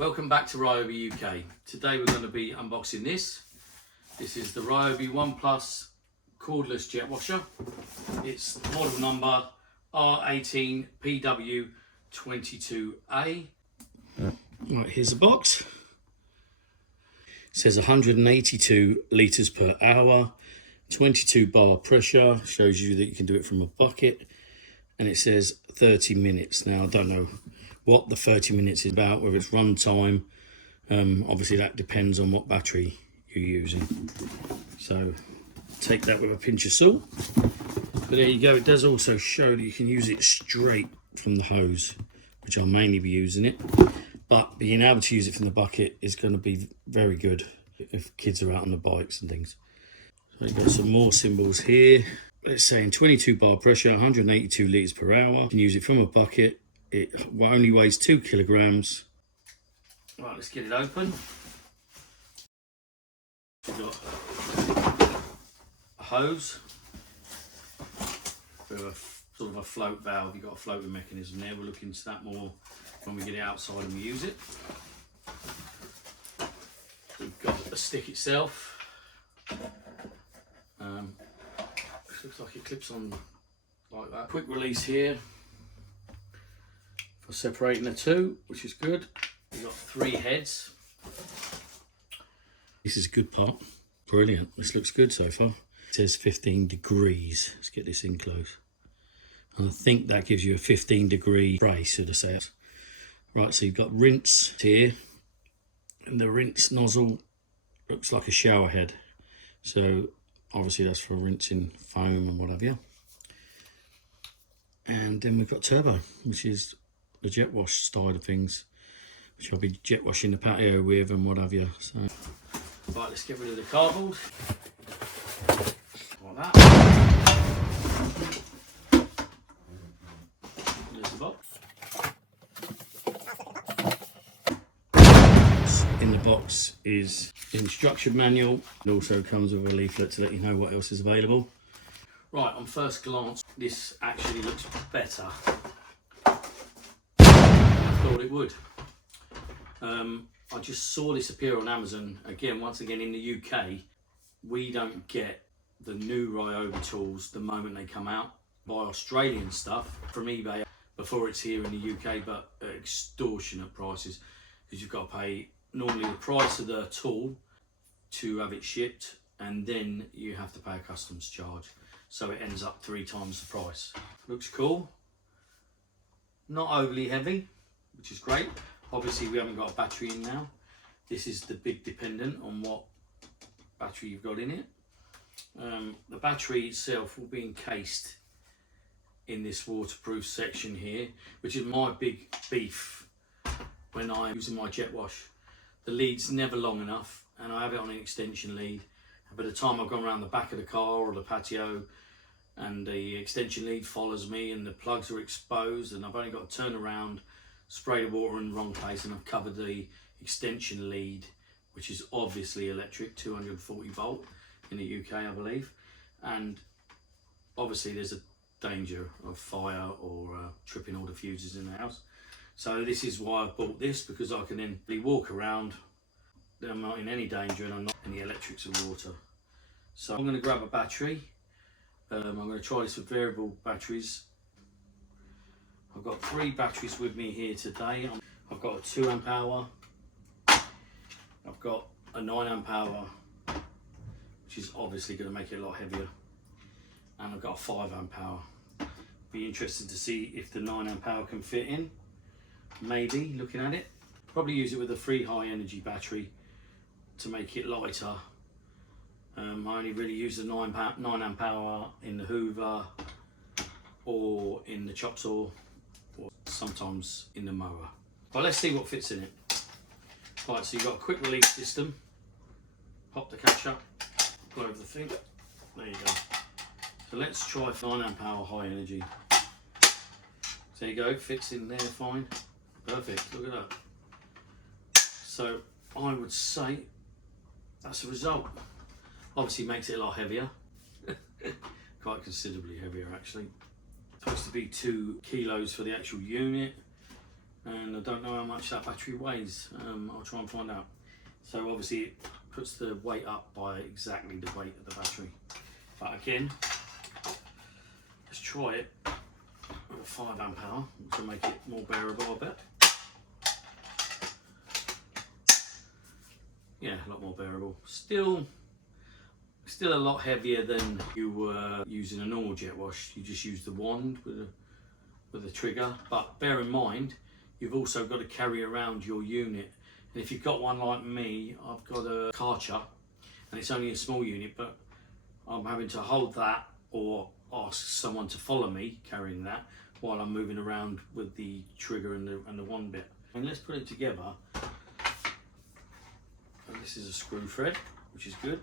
Welcome back to RYOBI UK. Today we're going to be unboxing this. This is the RYOBI One Plus cordless jet washer. It's model number ry18pw22a. Right, here's the box. It says 182 litres per hour, 22 bar pressure, shows you that you can do it from a bucket, and it says 30 minutes. Now I don't know what the 30 minutes is about, whether it's run time. Obviously that depends on what battery you're using, so take that with a pinch of salt. But there you go, it does also show that you can use it straight from the hose, which I'll mainly be using it, but being able to use it from the bucket is going to be very good if kids are out on the bikes and things. So you've got some more symbols here. It's saying 22 bar pressure, 182 litres per hour. You can use it from a bucket. It only weighs 2 kilograms. Right, let's get it open. We've got a hose with a sort of a float valve. You've got a floating mechanism there. We'll look into that more when we get it outside and we use it. We've got the stick itself. Looks like it clips on like that. Quick release here for separating the two, which is good. We've got 3 heads. This is a good part. Brilliant. This looks good so far. It says 15 degrees. Let's get this in close. And I think that gives you a 15-degree spray, should I say. Right, so you've got rinse here. And the rinse nozzle looks like a shower head. So obviously that's for rinsing foam and what have you. And then we've got turbo, which is the jet wash side of things, which I'll be jet washing the patio with and what have you. So, right, let's get rid of the cardboard. Like that. There's the box. In the box is the instruction manual. It also comes with a leaflet to let you know what else is available. Right, on first glance, this actually looks better than I thought it would. I just saw this appear on Amazon. Once again in the UK, we don't get the new RYOBI tools the moment they come out. Buy Australian stuff from eBay before it's here in the UK, but at extortionate prices, because you've got to pay normally the price of the tool to have it shipped, and then you have to pay a customs charge, so it ends up 3 times the price. Looks cool, not overly heavy, which is great. Obviously we haven't got a battery in now. This is the big dependent on what battery you've got in it. The battery itself will be encased in this waterproof section here, which is my big beef when I'm using my jet wash. The lead's never long enough, and I have it on an extension lead. By the time I've gone around the back of the car or the patio and the extension lead follows me and the plugs are exposed, and I've only got to turn around, spray the water in the wrong place, and I've covered the extension lead, which is obviously electric, 240 volt in the UK, I believe. And obviously there's a danger of fire or tripping all the fuses in the house. So this is why I bought this, because I can then walk around, I'm not in any danger and I'm not in the electrics of water. So I'm going to grab a battery. I'm going to try this with variable batteries. I've got 3 batteries with me here today. I've got a 2 amp hour, I've got a 9 amp hour, which is obviously going to make it a lot heavier, and I've got a 5 amp hour. Be interested to see if the 9 amp hour can fit in. Maybe, looking at it. Probably use it with a 3 high energy battery to make it lighter. I only really use the 9 amp hour in the Hoover or in the chop saw, or sometimes in the mower. But let's see what fits in it. Right, so you've got a quick release system. Pop the catch up, pull over the thing. There you go. So let's try 9 amp hour high energy. There you go, fits in there fine. Perfect, look at that. So I would say that's the result. Obviously makes it a lot heavier. Quite considerably heavier actually. Supposed to be 2 kilos for the actual unit. and I don't know how much that battery weighs. I'll try and find out. So obviously it puts the weight up by exactly the weight of the battery. But again, let's try it with a 5 amp hour to make it more bearable, I bet. Yeah, a lot more bearable. Still a lot heavier than you were using a normal jet wash. You just use the wand with a trigger. But bear in mind, you've also got to carry around your unit. And if you've got one like me, I've got a Karcher, and it's only a small unit, but I'm having to hold that or ask someone to follow me carrying that while I'm moving around with the trigger and the wand bit. And let's put it together. And this is a screw thread, which is good.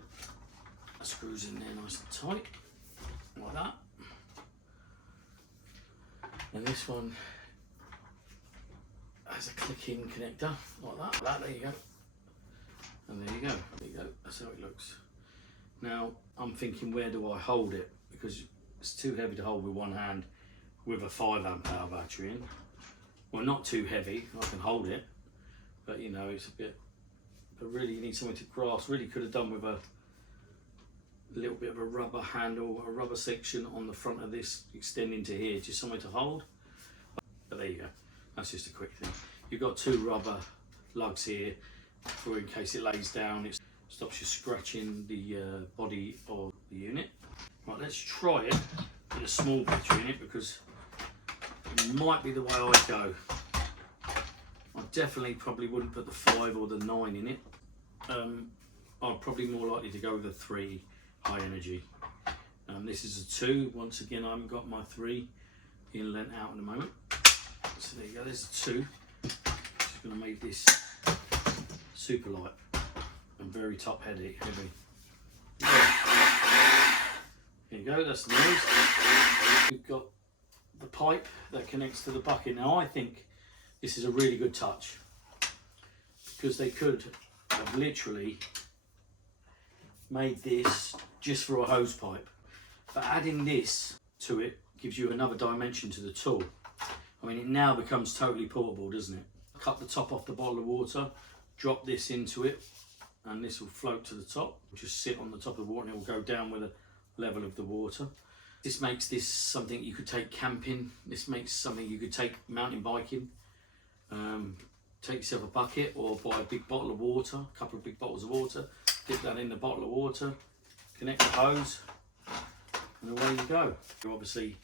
That screws in there nice and tight, like that. And this one has a click-in connector, like that. There you go. And there you go. There you go. That's how it looks. Now I'm thinking, where do I hold it? Because it's too heavy to hold with one hand with a 5 amp hour battery in. Well, not too heavy. I can hold it, but you know, it's a bit. But really, you need something to grasp. Really could have done with a little bit of a rubber handle, a rubber section on the front of this extending to here, just somewhere to hold. But there you go. That's just a quick thing. You've got 2 rubber lugs here for in case it lays down. It stops you scratching the body of the unit. Right, let's try it with a small battery in it, because it might be the way I go. I definitely probably wouldn't put the 5 or the 9 in it. I'm probably more likely to go with a 3 high energy. This is a 2. Once again, I haven't got my 3 in lent out in a moment. So there you go, there's a 2. Just going to make this super light and very top heavy. There you go, that's the noise. We've got the pipe that connects to the bucket. Now I think this is a really good touch, because they could have literally made this just for a hose pipe, but adding this to it gives you another dimension to the tool. I mean, it now becomes totally portable, doesn't it? Cut the top off the bottle of water, drop this into it, and this will float to the top. Just sit on the top of the water and it will go down with the level of the water. This makes this something you could take camping. This makes something you could take mountain biking. Take yourself a bucket or buy a big bottle of water, a couple of big bottles of water, dip that in the bottle of water, connect the hose, and away you go. Obviously,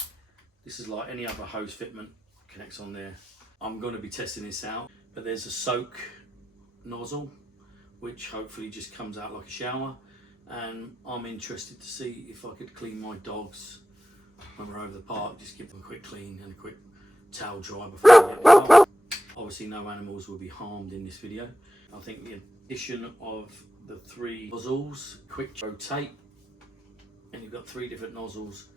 this is like any other hose fitment, connects on there. I'm going to be testing this out, but there's a soak nozzle, which hopefully just comes out like a shower, and I'm interested to see if I could clean my dogs when we're over the park, just give them a quick clean and a quick towel dry before I get them out. Obviously no animals will be harmed in this video. I think the addition of the 3 nozzles, quick rotate, and you've got 3 different nozzles,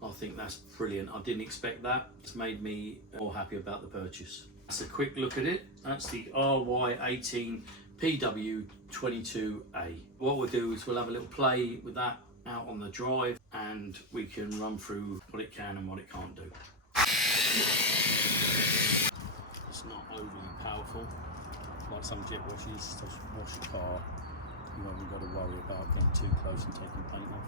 I think that's brilliant. I didn't expect that. It's made me more happy about the purchase. That's a quick look at it. That's the ry18pw22a. What we'll do is we'll have a little play with that out on the drive, and we can run through what it can and what it can't do. It's not overly powerful, like some jet washes to wash your car. You haven't got to worry about getting too close and taking paint off.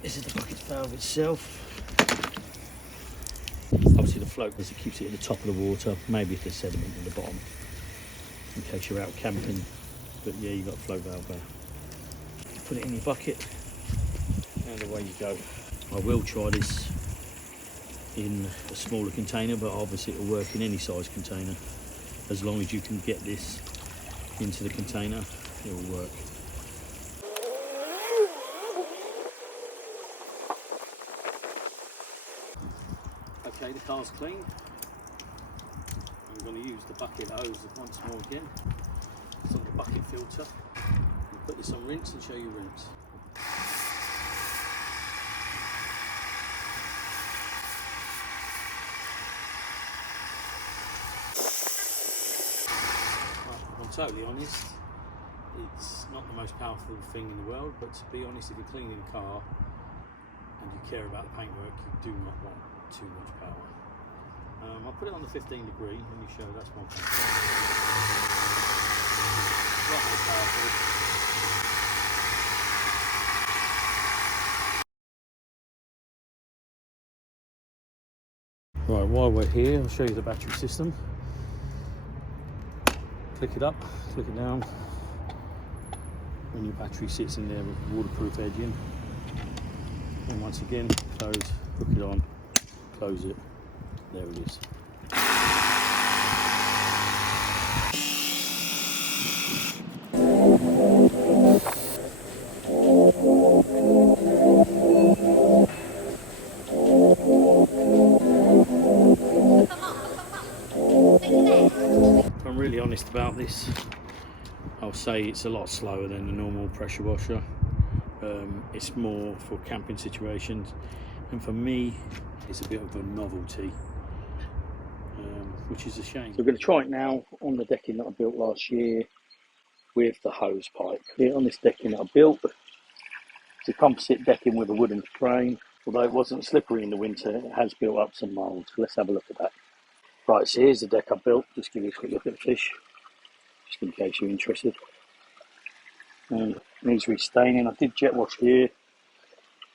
This is the bucket valve itself. Obviously the float, because it keeps it at the top of the water, maybe if there's sediment at the bottom, in case you're out camping. But yeah, you've got a float valve there. Put it in your bucket, and away you go. I will try this in a smaller container, but obviously it'll work in any size container. As long as you can get this into the container, it will work. Okay, the car's clean. I'm going to use the bucket hose once more again. It's on the bucket filter. I'll put this on rinse and show you rinse. Totally honest, it's not the most powerful thing in the world, but to be honest, if you're cleaning a car and you care about the paintwork, you do not want too much power. I'll put it on the 15 degree. Let me show that's one thing. Not more powerful. Right, while we're here, I'll show you the battery system. Click it up, click it down, and your battery sits in there with waterproof edging. And once again, close, hook it on, close it, there it is. If I'm really honest about this, I'll say it's a lot slower than the normal pressure washer. It's more for camping situations, and for me it's a bit of a novelty, which is a shame. So we're going to try it now on the decking that I built last year with the hose pipe. Here on this decking that I built, it's a composite decking with a wooden frame. Although it wasn't slippery in the winter, it has built up some mould. So let's have a look at that. Right, so here's the deck I built. Just give you a quick look at the fish, just in case you're interested. And it needs restaining. I did jet wash here.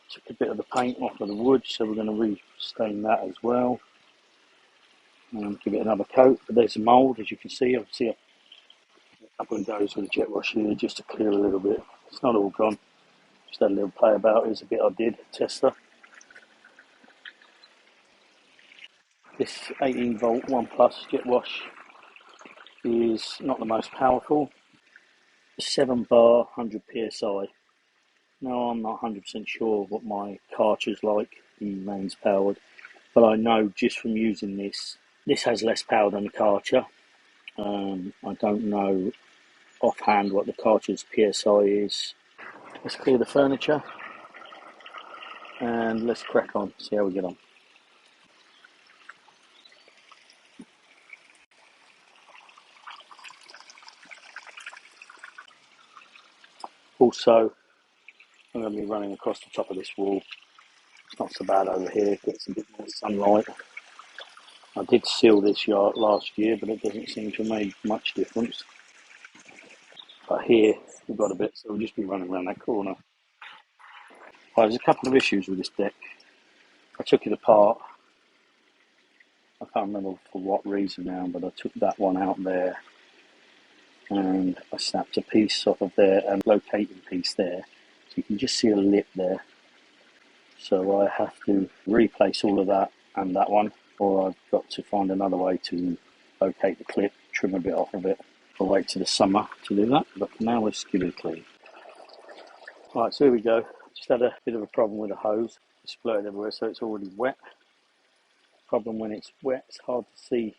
Took a bit of the paint off of the wood, so we're going to re-stain that as well. And give it another coat. But there's some mould, as you can see. I can see a couple of goes with the jet wash here, just to clear a little bit. It's not all gone. Just had a little play about. Here's a bit I did, tester. This 18 volt 1 plus jet wash is not the most powerful. 7 bar, 100 psi. Now I'm not 100% sure what my Karcher's like, the mains powered, but I know just from using this has less power than the Karcher. I don't know offhand what the Karcher's psi is. Let's clear the furniture and let's crack on, see how we get on. Also, I'm going to be running across the top of this wall. It's not so bad over here, gets a bit more sunlight. I did seal this yard last year, but it doesn't seem to have made much difference. But here, we've got a bit, so we'll just be running around that corner. Right, there's a couple of issues with this deck. I took it apart. I can't remember for what reason now, but I took that one out there and I snapped a piece off of there and locating piece there. So you can just see a lip there. So I have to replace all of that and that one, or I've got to find another way to locate the clip, trim a bit off of it. I'll wait till the summer to do that, but for now let's give it a clean. Right, so here we go. Just had a bit of a problem with the hose. It's splurted everywhere, so it's already wet. Problem when it's wet, it's hard to see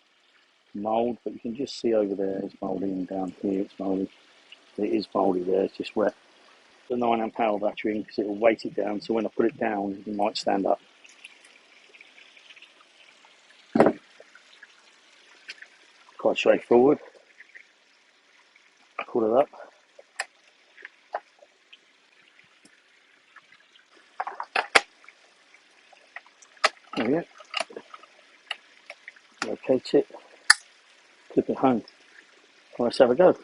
mould, but you can just see over there it's mouldy, and down here it's mouldy. It is mouldy there, it's just wet. The 9 amp hour battery, because it will weight it down, so when I put it down it might stand up. Quite straightforward. Pull it up. There we go. Locate it. Clip it home. Let's have a go.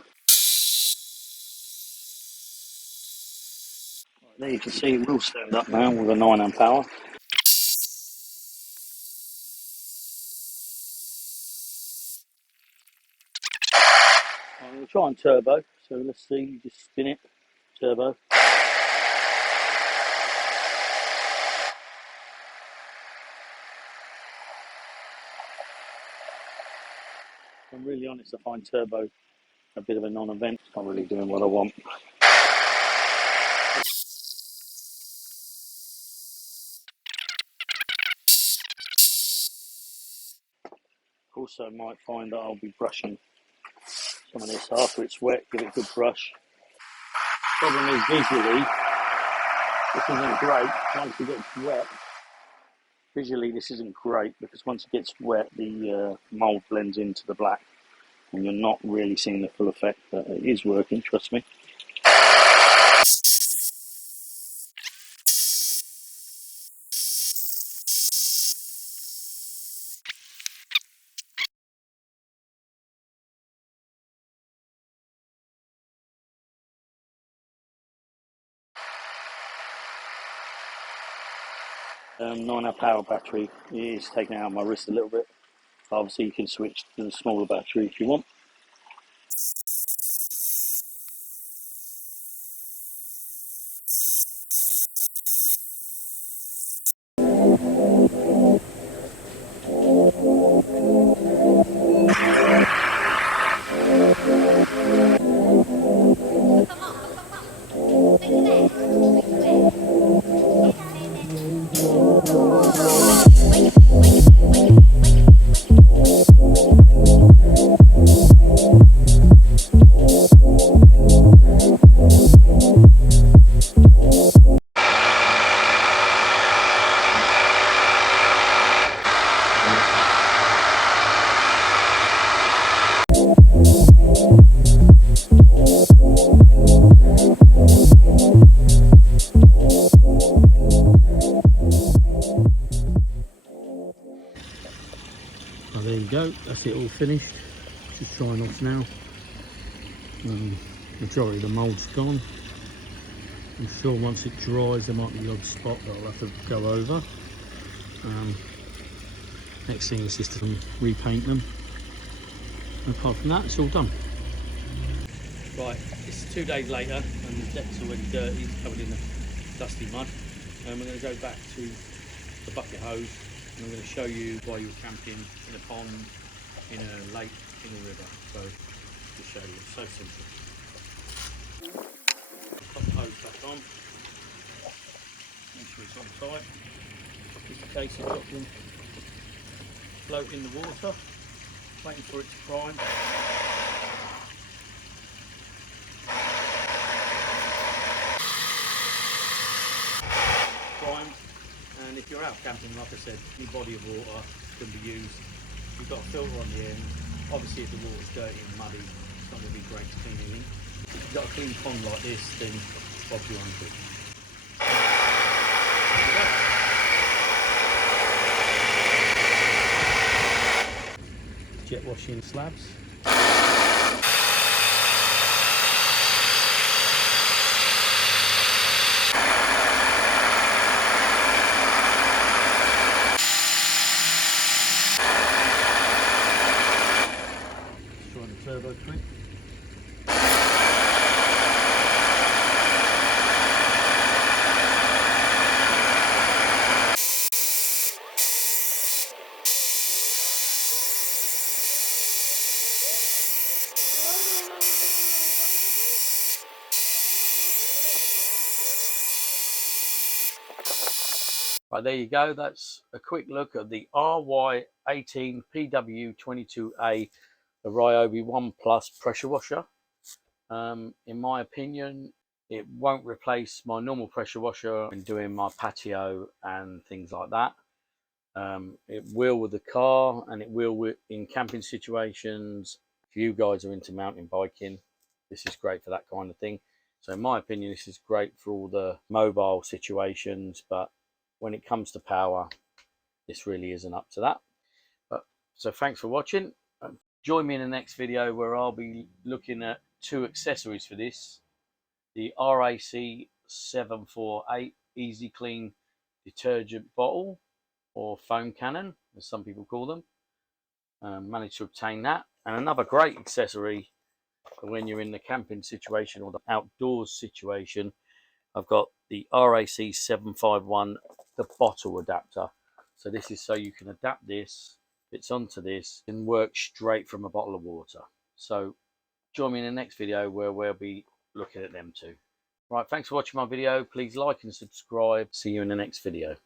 There you can see it will stand up now with a 9 amp hour. I'm going to try and turbo, so let's see, you just spin it, turbo. If I'm really honest, I find turbo a bit of a non-event. It's not really doing what I want. Also might find that I'll be brushing some of this after it's wet, give it a good brush. Problem is visually, this isn't great once it gets wet. Visually this isn't great because once it gets wet the mould blends into the black and you're not really seeing the full effect, but it is working, trust me. 9-hour power battery is taking out my wrist a little bit. Obviously you can switch to the smaller battery if you want. Well, there you go, that's it all finished. Just drying off now. Majority of the mould's gone. I'm sure once it dries there might be the odd spot that I'll have to go over. Next thing is just to repaint them. And apart from that, it's all done. Right, it's 2 days later and the deck's already dirty, covered in the dusty mud. And we're going to go back to the bucket hose and I'm going to show you why you were camping in a pond, in a lake, in a river. So, to show you, it's so simple. Pop the hose back on, make sure it's on tight. Just in case you've got them float in the water, waiting for it to prime. Primed, and if you're out camping, like I said, any body of water can be used. You've got a filter on the end. Obviously if the water's dirty and muddy, it's not going to be great to clean it in. If you've got a clean pond like this, then Bob you on it. Jet washing slabs. Destroying the turbo crank. Right, there you go. That's a quick look at the ry18pw22a, the RYOBI 1 Plus pressure washer. In my opinion, it won't replace my normal pressure washer when doing my patio and things like that. It will with the car, and it will in camping situations. If you guys are into mountain biking, this is great for that kind of thing. So in my opinion, this is great for all the mobile situations, but when it comes to power, this really isn't up to that. So thanks for watching. Join me in the next video where I'll be looking at 2 accessories for this. The RYOBI Easy Clean detergent bottle, or foam cannon as some people call them. Managed to obtain that. And another great accessory for when you're in the camping situation or the outdoors situation, I've got the RYOBI, the bottle adapter. So this is so you can adapt this, fits onto this, and work straight from a bottle of water. So join me in the next video where we'll be looking at them too. Right, thanks for watching my video. Please like and subscribe. See you in the next video.